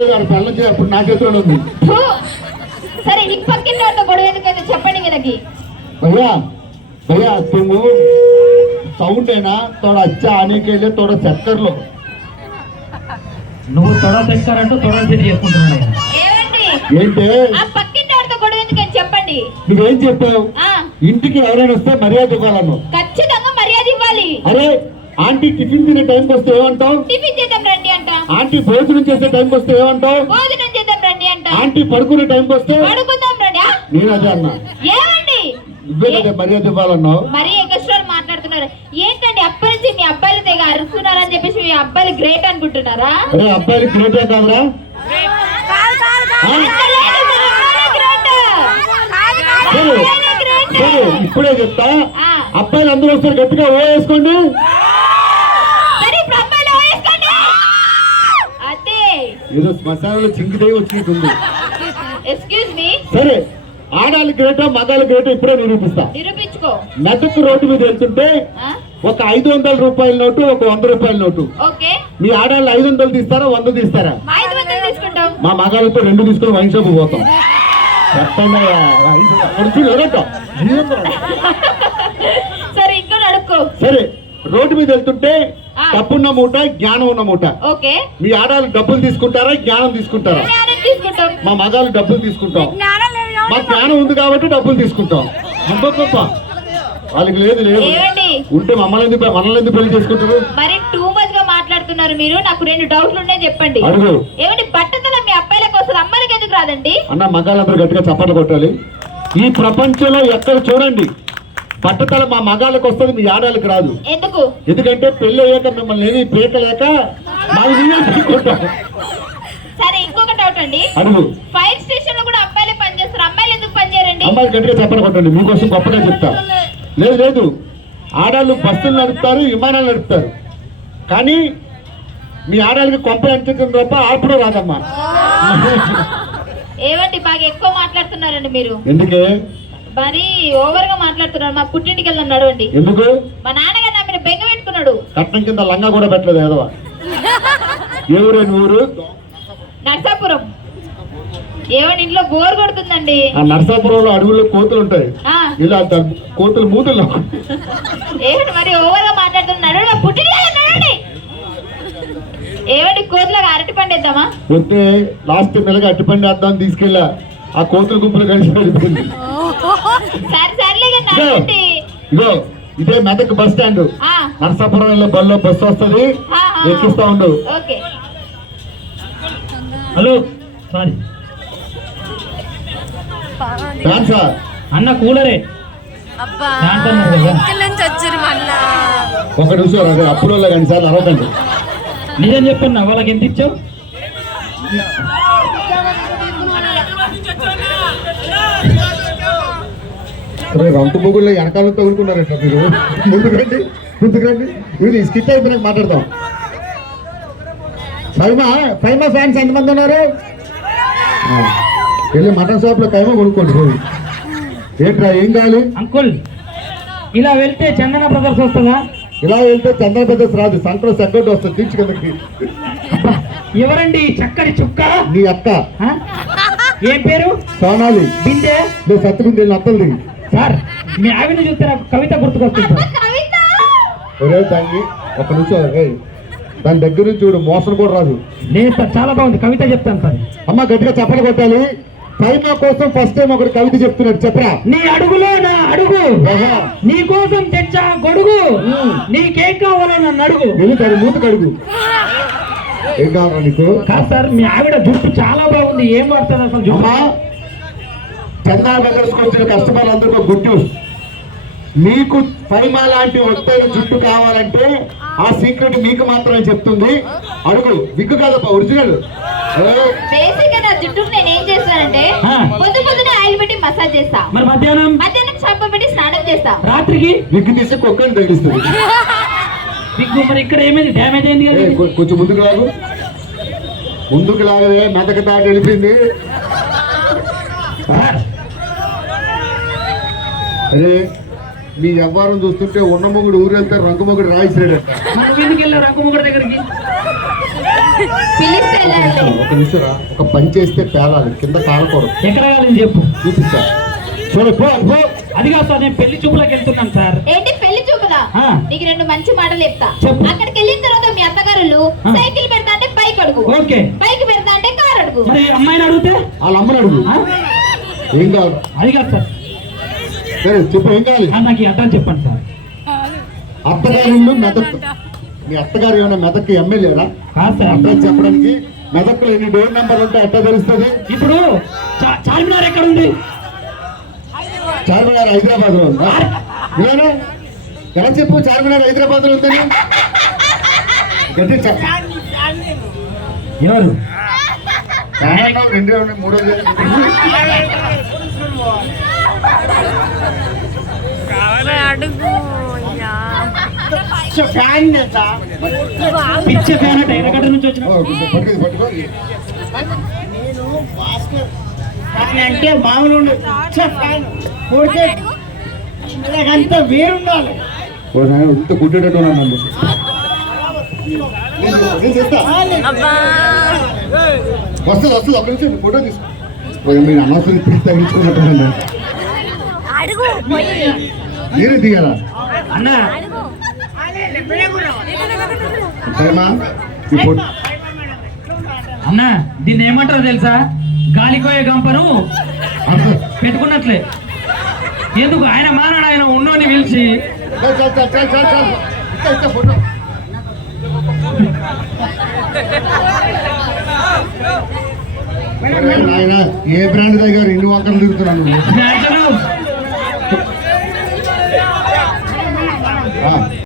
నా సరే నీకు పక్కింటి చెప్పండి సౌండ్ అయినా తోడ అచ్చా ఆనీకెళ్ళి తోడ చక్కర్లో. నువ్వు తొడ చక్కర్ తొడ సెట్ నువ్వేం చెప్పావు? ఇంటికి ఎవరైనా వస్తే మర్యాద ఇవ్వాలను ఖచ్చితంగా మర్యాద ఇవ్వాలి. అరే ఆంటీ టిఫిన్ తినే టైంకి వస్తే ఏమంటావు? టిఫిన్ ఆంటీ భోజనం చేసే టైంకి వస్తే ఏమంటావు? భోజనం చేద్దాం రండి అంట ఆంటీ పడుకునే టైంకి వస్తే? పడుకుందాం రండి? నేను అదే అన్నా. ఏమండి? మర్యాద ఇవ్వాలన్నావు. మరీ ఎగస్ట్రాలు మాట్లాడుతున్నారు. ఏంటండి అప్పటి నుంచి మీ అబ్బాయిలు తెగ అరుస్తున్నారని చెప్పేసి మీ అబ్బాయిలు గ్రేట్ అనుకుంటున్నారా? అరే అబ్బాయిలు గ్రేట్. సరే ఇప్పుడే చెప్తా. ఆ. అబ్బాయిలు అందరూ వస్తారు గట్టిగా ఓ వేసుకోండి సరే ఇప్పుడు అబ్బాయిలు వేసుకోండి అదే ఏదో శ్మశానంలో చింకిదే వచ్చినట్టుంది. ఎక్స్క్యూజ్ మీ సరే ఆడాలి గ్రేటా మగాళ్ళు గ్రేటా ఇప్పుడే నిరూపిస్తా. నిరూపించుకో. నటుకు రోడ్డు మీద వెళ్తుంటే? ఒక ఐదు వందల రూపాయల నోటు ఒక వంద రూపాయల నోటు. మీ ఆడాళ్ళు ఐదు వందలు తీస్తారా వంద తీస్తారా? మా ఐదు వందలు తీసుకుంటాం. మా మగాళ్ళతో రెండు తీసుకొని వైన్ షాప్ పోతాం సరే రోడ్డు మీద వెళ్తుంటే. డబ్బున్న మూట జ్ఞానం ఉన్న మూట. ఓకే. మీ ఆడాళ్ళు డబ్బులు తీసుకుంటారా జ్ఞానం తీసుకుంటారా? మా మగాళ్ళు డబ్బులు తీసుకుంటాం. మా జ్ఞానం ఉంది కాబట్టి డబ్బులు తీసుకుంటాం. అబ్బబ్బబ్బ. వాళ్ళకి లేదు లేదు. ఉంటే మమ్మల్ని ఎందుకు మనల్ని ఎందుకు పెళ్ళి చేసుకుంటారు? మరి టూ మచ్గా మాట్లాడుతున్నారు మీరు. నాకు రెండు డౌట్లు ఉన్నాయి చెప్పండి. ఏమండి బట్టతల మీ అబ్బాయిలకు వస్తుంది అమ్మాయిలకు ఎందుకు రాదండి? అన్న మగాళ్ళందరూ గట్టిగా చప్పట్లు కొట్టాలి. ఈ ప్రపంచంలో ఎక్కడ చూడండి. బట్టతల మా మగాళ్ళకి వస్తుంది మీ ఆడాళ్ళకి రాదు. ఎందుకు? ఎందుకంటే పెళ్ళి అయ్యాక మిమ్మల్ని ఏమీ పీకలేక సరే ఇంకొక డౌట్ అండి. అడుగు. ఫైర్ స్టేషన్లో కూడా అబ్బాయిలే పనిచేస్తారు అమ్మాయిలు ఎందుకు పనిచేయరండి గట్టిగా కొట్టండి మీకోసం గొప్పగా చెప్తా. లేదు లేదు. ఆడాళ్ళు బస్సులు నడుపుతారు విమానాలు నడుపుతారు. కానీ మీ ఆడాళ్ళకి కొంప ఎంచడం తప్ప ఆపడం రాదమ్మా. ఏమండి బాగా ఎక్కువ మాట్లాడుతున్నారండి మీరు. ఎందుకే? మరి ఓవర్గా మాట్లాడుతున్నారు మా పుట్టింటికి వెళ్దాం నడవండి. ఎందుకు? మా నాన్నగారు నా మీద బెంగ పెట్టుకున్నాడు. కట్నం కింద లంగా కూడా పెట్టలేదు ఏదవా? ఏ ఊరు నీ ఊరు? నర్సాపురం. ఏమండి ఇంట్లో బోర్ కొడుతుందండి. ఆ నరసాపురంలో అడవుల్లో కోతులు ఉంటాయి. ఇలా కోతులు మూతులు ఏమండి మరి ఓవర్గా మాట్లాడుతున్నారు నడవండి. మా పుట్టింటికి నడవండి. ఏమండి కోతులకు అరటి పండేద్దామా వస్తే లాస్ట్ నెలగా అట్టిపండి వేద్దాం తీసుకెళ్ళా. ఆ కోతుల గుంపులు కలిసి వెళ్ళిపోయింది సరే సర్లే కానీ ఇదో మెదక్ బస్ స్టాండ్. ఆ, నరసాపురం వెళ్ళే బల్లో బస్సు వస్తుంది. ఎక్కిస్తా ఉండు. ఓకే. Hello sorry. డాన్సా అన్న కూలరే. ఒక నిమిషం అదే అప్పులో కానీ సార్ అరవకండి నిజం చెప్పన్నా వాళ్ళకి ఎంత ఇచ్చావు? రంకు బొగుల్లో వెనకాల తగులుకున్నారట మీరు? ముందుకు రండి ముందుకు రండి ఇది స్కిట్ అయిపోయినాక మాట్లాడదాం. సైమా సైమా ఫ్యాన్స్ ఎంతమంది ఉన్నారు? వెళ్ళి మటన్ షాప్లో కైమా కొనుక్కోండి. పోయి ఏంట్రా ఏం కావాలి అంకుల్ ఇలా వెళ్తే చందన బ్రదర్స్ వస్తుందా? ఇలా వెళ్తే చంద్ర బ్రదర్స్ రాదు. సంకలో సెకండ్ వస్తుంది తీర్చి కిందకి. అబ్బా, ఎవరండి ఈ చక్కటి చుక్క? నీ అక్క? ఏం పేరు? సోనాలి. బిందె? నేను సత్తుకుంది వెళ్ళి అత్తలు దిగి సార్ మీ ఆవిడ చూస్తే నాకు కవిత గుర్తుకొస్తుంది ఒరే దాన్ని ఒక నిమిషం దాని దగ్గర నుంచి చూడు మోసం కూడా రాదు. లేదు సార్ చాలా బాగుంది. కవిత చెప్తాను సార్. అమ్మ గట్టిగా చప్పలు కొట్టాలి. సైమా కోసం ఫస్ట్ టైం ఒకటి కవిత చెప్తున్నాడు చెప్పరా? నీ అడుగులో నా అడుగు. నీ కోసం తెచ్చా గొడుగు. నీకేం కావాలో నన్ను అడుగు. వెళ్ళి దాని మూత కడుగు ఏం కావాలా నీకు? కాదు సార్ మీ ఆవిడ జుట్టు చాలా బాగుంది. ఏం పడుతుంది అసలు చందా బ్రదర్స్కి వచ్చిన కస్టమర్లందరికీ గుడ్ న్యూస్. మీకు సైమా లాంటి ఒత్తైన జుట్టు కావాలంటే ఆ సీక్రెట్ మీకు మాత్రమే చెప్తుంది. అడుగు విగ్గు కాదప్ప ఒరిజినల్ బేసిక్గా నా జుట్టుకు నేను ఏం చేస్తానంటే ఆ. పొద్దు పొద్దునే ఆయిల్ పెట్టి మసాజ్ చేస్తా. మరి మధ్యాహ్నం? మధ్యాహ్నం షాంపూ పెట్టి స్నానం చేస్తా. రాత్రికి? విగ్గు తీసి కుక్కని తగిలిస్తుంది. మీకు మరి ఇక్కడ ఏమైంది? డ్యామేజ్ అయింది కదా కొంచెం ముందుకు లాగు. ముందుకు లాగదే మెదక దాటి వెళ్ళిపోయింది. అరే మీ వ్యవహారం చూస్తుంటే ఉన్న మొగుడు ఊరు వెళ్తే రంగు మొగుడు రాయిసిరాడు ఒక నిమిషం రా. ఒక పని చేస్తే పేలాలి కింద కాలకూడదు ఎక్కడ కావాలని చెప్పు. చూపిస్తా. చూడు పో పో. అది కాదు సార్ నేను పెళ్ళి చూపులకు వెళ్తున్నాను సార్. ఏంటి పెళ్ళి చూపుదా ఆ. నీకు రెండు మంచి మాటలు చెప్తా. అక్కడికి వెళ్ళిన తర్వాత మీ అత్తగారులు. సైకిల్ పెడతా అంటే బైక్ అడుగు. ఓకే. బైక్ పెడతా అంటే కార్ అడుగు. మరి అమ్మాయిని అడిగితే? వాళ్ళ అమ్మని అడుగు? ఏం కావాలి? అది కాదు సార్. సరే చెప్పు ఏం కావాలి నాకు అడ్రస్ చెప్పండి సార్ అత్తగారి ఇల్లు మెదక్ మీ అత్తగారు ఏమైనా మెదక్ ఎమ్మెల్యేరా అడ్రస్ చెప్పడానికి మెదక్లో ఎన్ని డోర్ నెంబర్ ఉంటే ఎట్లా తెలుస్తుంది ఇప్పుడు చార్మినార్ ఎక్కడ ఉంది చార్మినార్ హైదరాబాద్లో ఉందా ఇలానే ఎలా చెప్పు చార్మినార్ హైదరాబాద్లో ఉందని. ఎవరు రెండే మూడోది అడుగు యా. పిచ్చ ఫ్యాన్ అట ఎనకట నుంచి వచ్చిన మామూలు కొడితే అంత వేరుండాలి. నన్ను. అబ్బా. వస్తుంది వస్తుంది ఒక్క నిమిషం ఫోటో తీసుకో. ఓ, మీరు అనవసరం పిలిచి తగ్గించుకున్నట్టు అడుగు మీరే దిగారా అన్న. అన్న దీన్ని ఏమంటారో తెలుసా? గాలికోయే గంపను. పెట్టుకున్నట్లే. ఎందుకు? ఆయన మానాడు ఆయన ఉన్నోని పిలిచి. ఏ బ్రాండ్ దగ్గర ఇన్ని వంకలు తిరుగుతున్నాను